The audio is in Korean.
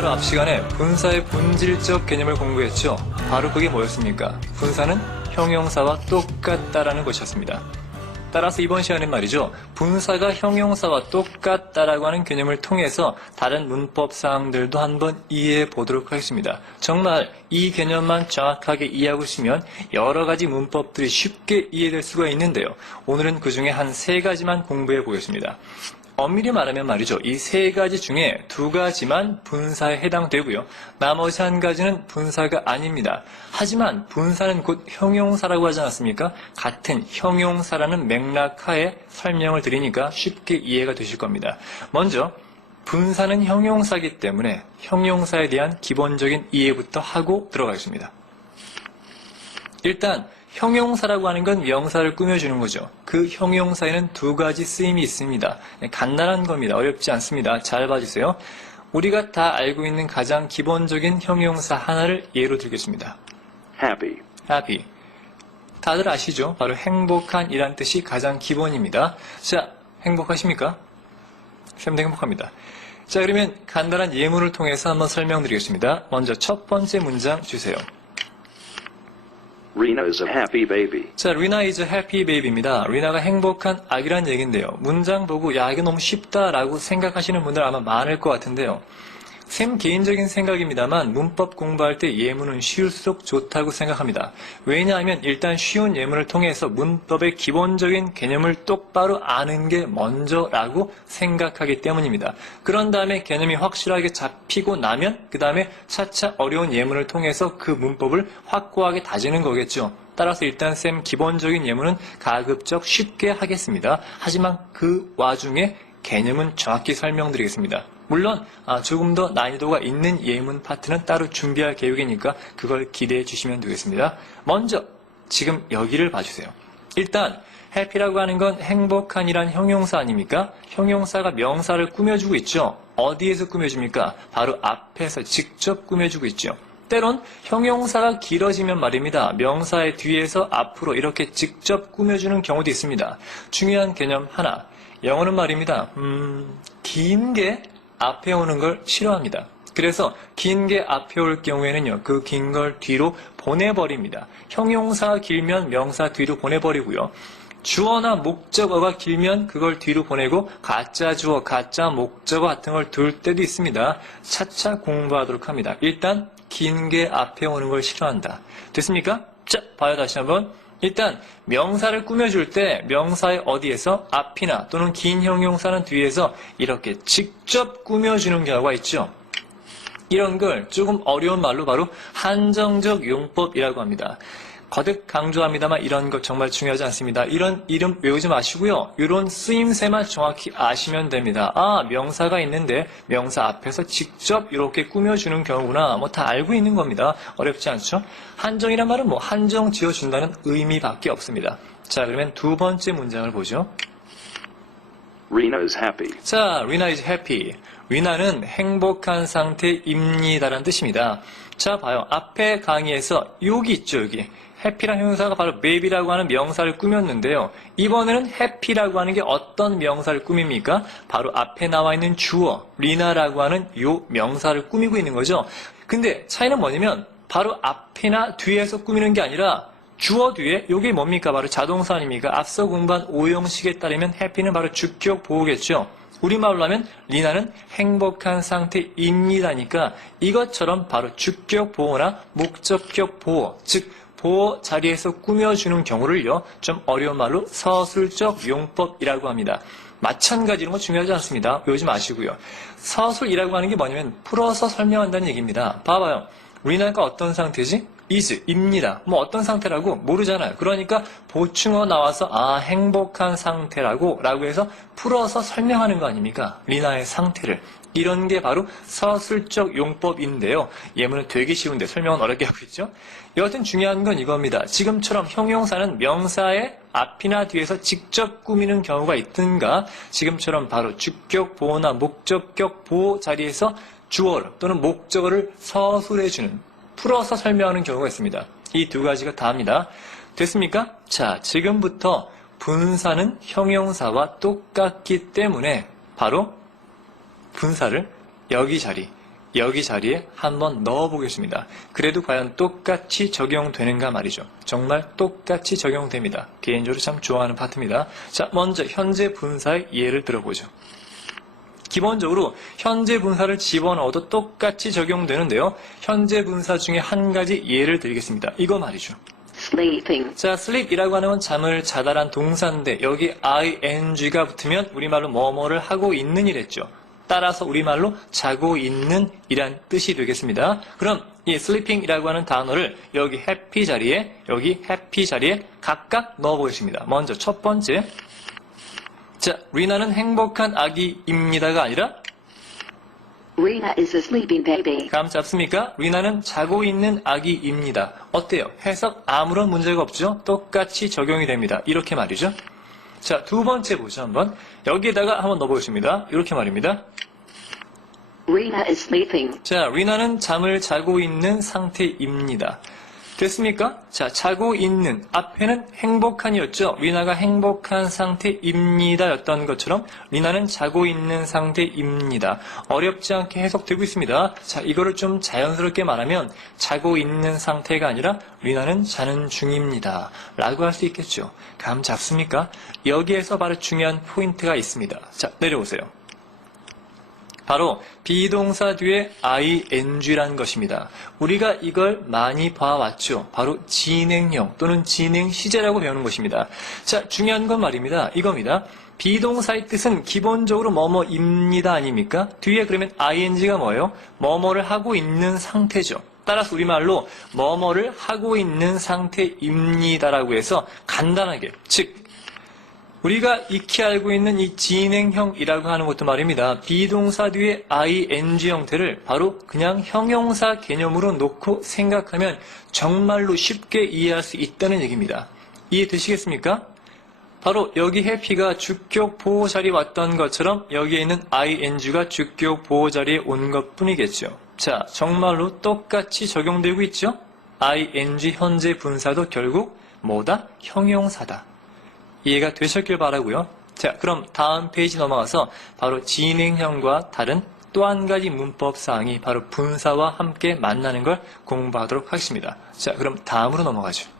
바로 앞 시간에 분사의 본질적 개념을 공부했죠. 바로 그게 뭐였습니까? 분사는 형용사와 똑같다라는 것이었습니다. 따라서 이번 시간엔 말이죠. 분사가 형용사와 똑같다라고 하는 개념을 통해서 다른 문법 사항들도 한번 이해해 보도록 하겠습니다. 정말 이 개념만 정확하게 이해하고 있으면 여러 가지 문법들이 쉽게 이해될 수가 있는데요. 오늘은 그 중에 한 3가지만 공부해 보겠습니다. 엄밀히 말하면 말이죠. 이 3가지 중에 2가지만 분사에 해당되고요. 나머지 1가지는 분사가 아닙니다. 하지만 분사는 곧 형용사라고 하지 않았습니까? 같은 형용사라는 맥락하에 설명을 드리니까 쉽게 이해가 되실 겁니다. 먼저 분사는 형용사이기 때문에 형용사에 대한 기본적인 이해부터 하고 들어가겠습니다. 일단 형용사라고 하는 건 명사를 꾸며주는 거죠. 그 형용사에는 2가지 쓰임이 있습니다. 간단한 겁니다. 어렵지 않습니다. 잘 봐주세요. 우리가 다 알고 있는 가장 기본적인 형용사 하나를 예로 들겠습니다. happy. 다들 아시죠? 바로 행복한 이란 뜻이 가장 기본입니다. 자, 행복하십니까? 쌤도 행복합니다. 자, 그러면 간단한 예문을 통해서 한번 설명드리겠습니다. 먼저 첫 번째 문장 주세요. Rena is a happy baby. 자, Rena is a happy baby입니다. 리나가 행복한 아기란 얘기인데요. 문장 보고 야, 이게 너무 쉽다라고 생각하시는 분들 아마 많을 것 같은데요. 쌤 개인적인 생각입니다만 문법 공부할 때 예문은 쉬울수록 좋다고 생각합니다. 왜냐하면 일단 쉬운 예문을 통해서 문법의 기본적인 개념을 똑바로 아는 게 먼저라고 생각하기 때문입니다. 그런 다음에 개념이 확실하게 잡히고 나면 그 다음에 차차 어려운 예문을 통해서 그 문법을 확고하게 다지는 거겠죠. 따라서 일단 쌤 기본적인 예문은 가급적 쉽게 하겠습니다. 하지만 그 와중에 개념은 정확히 설명드리겠습니다. 물론 조금 더 난이도가 있는 예문 파트는 따로 준비할 계획이니까 그걸 기대해 주시면 되겠습니다. 먼저 지금 여기를 봐주세요. 일단 happy라고 하는 건 행복한이란 형용사 아닙니까? 형용사가 명사를 꾸며주고 있죠. 어디에서 꾸며줍니까? 바로 앞에서 직접 꾸며주고 있죠. 때론 형용사가 길어지면 말입니다. 명사의 뒤에서 앞으로 이렇게 직접 꾸며주는 경우도 있습니다. 중요한 개념 하나. 영어는 말입니다. 긴 게 앞에 오는 걸 싫어합니다. 그래서 긴 게 앞에 올 경우에는요. 그 긴 걸 뒤로 보내버립니다. 형용사가 길면 명사 뒤로 보내버리고요. 주어나 목적어가 길면 그걸 뒤로 보내고 가짜 주어, 가짜 목적어 같은 걸 둘 때도 있습니다. 차차 공부하도록 합니다. 일단 긴 게 앞에 오는 걸 싫어한다. 됐습니까? 자, 봐요 다시 한번. 일단 명사를 꾸며줄 때 명사의 어디에서 앞이나 또는 긴 형용사는 뒤에서 이렇게 직접 꾸며주는 경우가 있죠. 이런 걸 조금 어려운 말로 바로 한정적 용법이라고 합니다. 거듭 강조합니다만 이런 것 정말 중요하지 않습니다. 이런 이름 외우지 마시고요. 이런 쓰임새만 정확히 아시면 됩니다. 아, 명사가 있는데 명사 앞에서 직접 이렇게 꾸며주는 경우구나. 뭐 다 알고 있는 겁니다. 어렵지 않죠? 한정이란 말은 뭐 한정 지어준다는 의미밖에 없습니다. 자, 그러면 2번째 문장을 보죠. Rena is happy. 자, Rena is happy. 리나는 행복한 상태입니다라는 뜻입니다. 자, 봐요. 앞에 강의에서 여기 있죠, 여기. 해피란 형용사가 바로 baby라고 하는 명사를 꾸몄는데요. 이번에는 happy라고 하는 게 어떤 명사를 꾸밉니까? 바로 앞에 나와 있는 주어, 리나라고 하는 요 명사를 꾸미고 있는 거죠. 근데 차이는 뭐냐면 바로 앞이나 뒤에서 꾸미는 게 아니라 주어 뒤에 이게 뭡니까? 바로 자동사 아닙니까? 앞서 공부한 오형식에 따르면 happy는 바로 주격 보호겠죠. 우리말로 하면 리나는 행복한 상태입니다니까 이것처럼 바로 주격 보호나 목적격 보호, 즉 보호 자리에서 꾸며주는 경우를요, 좀 어려운 말로 서술적 용법이라고 합니다. 마찬가지 이런 거 중요하지 않습니다. 외우지 마시고요. 서술이라고 하는 게 뭐냐면 풀어서 설명한다는 얘기입니다. 봐봐요. 리나가 어떤 상태지? is, 입니다. 뭐 어떤 상태라고 모르잖아요. 그러니까 보충어 나와서 아, 행복한 상태라고 라고 해서 풀어서 설명하는 거 아닙니까? 리나의 상태를. 이런 게 바로 서술적 용법인데요. 예문은 되게 쉬운데 설명은 어렵게 하고 있죠. 여하튼 중요한 건 이겁니다. 지금처럼 형용사는 명사의 앞이나 뒤에서 직접 꾸미는 경우가 있든가 지금처럼 바로 주격 보호나 목적격 보호 자리에서 주어 또는 목적어를 서술해주는 풀어서 설명하는 경우가 있습니다. 이 2가지가 다입니다. 됐습니까? 자, 지금부터 분사는 형용사와 똑같기 때문에 바로 분사를 여기 자리, 여기 자리에 한번 넣어보겠습니다. 그래도 과연 똑같이 적용되는가 말이죠. 정말 똑같이 적용됩니다. 개인적으로 참 좋아하는 파트입니다. 자, 먼저 현재 분사의 예를 들어보죠. 기본적으로 현재 분사를 집어넣어도 똑같이 적용되는데요. 현재 분사 중에 한 가지 예를 드리겠습니다. 이거 말이죠. sleeping, 자, sleep이라고 하는 건 잠을 자다란 동사인데 여기 ing가 붙으면 우리말로 뭐뭐를 하고 있는 이랬죠. 따라서 우리말로 자고 있는 이란 뜻이 되겠습니다. 그럼 이 sleeping이라고 하는 단어를 여기 happy 자리에 각각 넣어보겠습니다. 먼저 첫 번째, 자, 리나는 행복한 아기입니다가 아니라 Rena is a sleeping baby. 감 잡습니까? 리나는 자고 있는 아기입니다. 어때요? 해석 아무런 문제가 없죠? 똑같이 적용이 됩니다. 이렇게 말이죠. 자, 두 번째 보죠, 한번. 여기에다가 한번 넣어보겠습니다. 이렇게 말입니다. Rena is sleeping. 자, 리나는 잠을 자고 있는 상태입니다. 됐습니까? 자, 자고 있는 앞에는 행복한이었죠. 리나가 행복한 상태입니다 였던 것처럼 리나는 자고 있는 상태입니다. 어렵지 않게 해석되고 있습니다. 자, 이거를 좀 자연스럽게 말하면 자고 있는 상태가 아니라 리나는 자는 중입니다 라고 할 수 있겠죠. 감 잡습니까? 여기에서 바로 중요한 포인트가 있습니다. 자, 내려오세요. 바로 비동사 뒤에 ing라는 것입니다. 우리가 이걸 많이 봐왔죠. 바로 진행형 또는 진행 시제라고 배우는 것입니다. 자, 중요한 건 말입니다. 이겁니다. 비동사의 뜻은 기본적으로 뭐뭐입니다 아닙니까? 뒤에 그러면 ing가 뭐예요? 뭐뭐를 하고 있는 상태죠. 따라서 우리말로 뭐뭐를 하고 있는 상태입니다라고 해서 간단하게, 즉 우리가 익히 알고 있는 이 진행형이라고 하는 것도 말입니다. 비동사 뒤에 ing 형태를 바로 그냥 형용사 개념으로 놓고 생각하면 정말로 쉽게 이해할 수 있다는 얘기입니다. 이해되시겠습니까? 바로 여기 해피가 주격 보호 자리에 왔던 것처럼 여기에 있는 ing가 주격 보호 자리에 온 것뿐이겠죠. 자, 정말로 똑같이 적용되고 있죠? ing 현재 분사도 결국 뭐다? 형용사다. 이해가 되셨길 바라고요. 자, 그럼 다음 페이지 넘어가서 바로 진행형과 다른 또 한 가지 문법 사항이 바로 분사와 함께 만나는 걸 공부하도록 하겠습니다. 자, 그럼 다음으로 넘어가죠.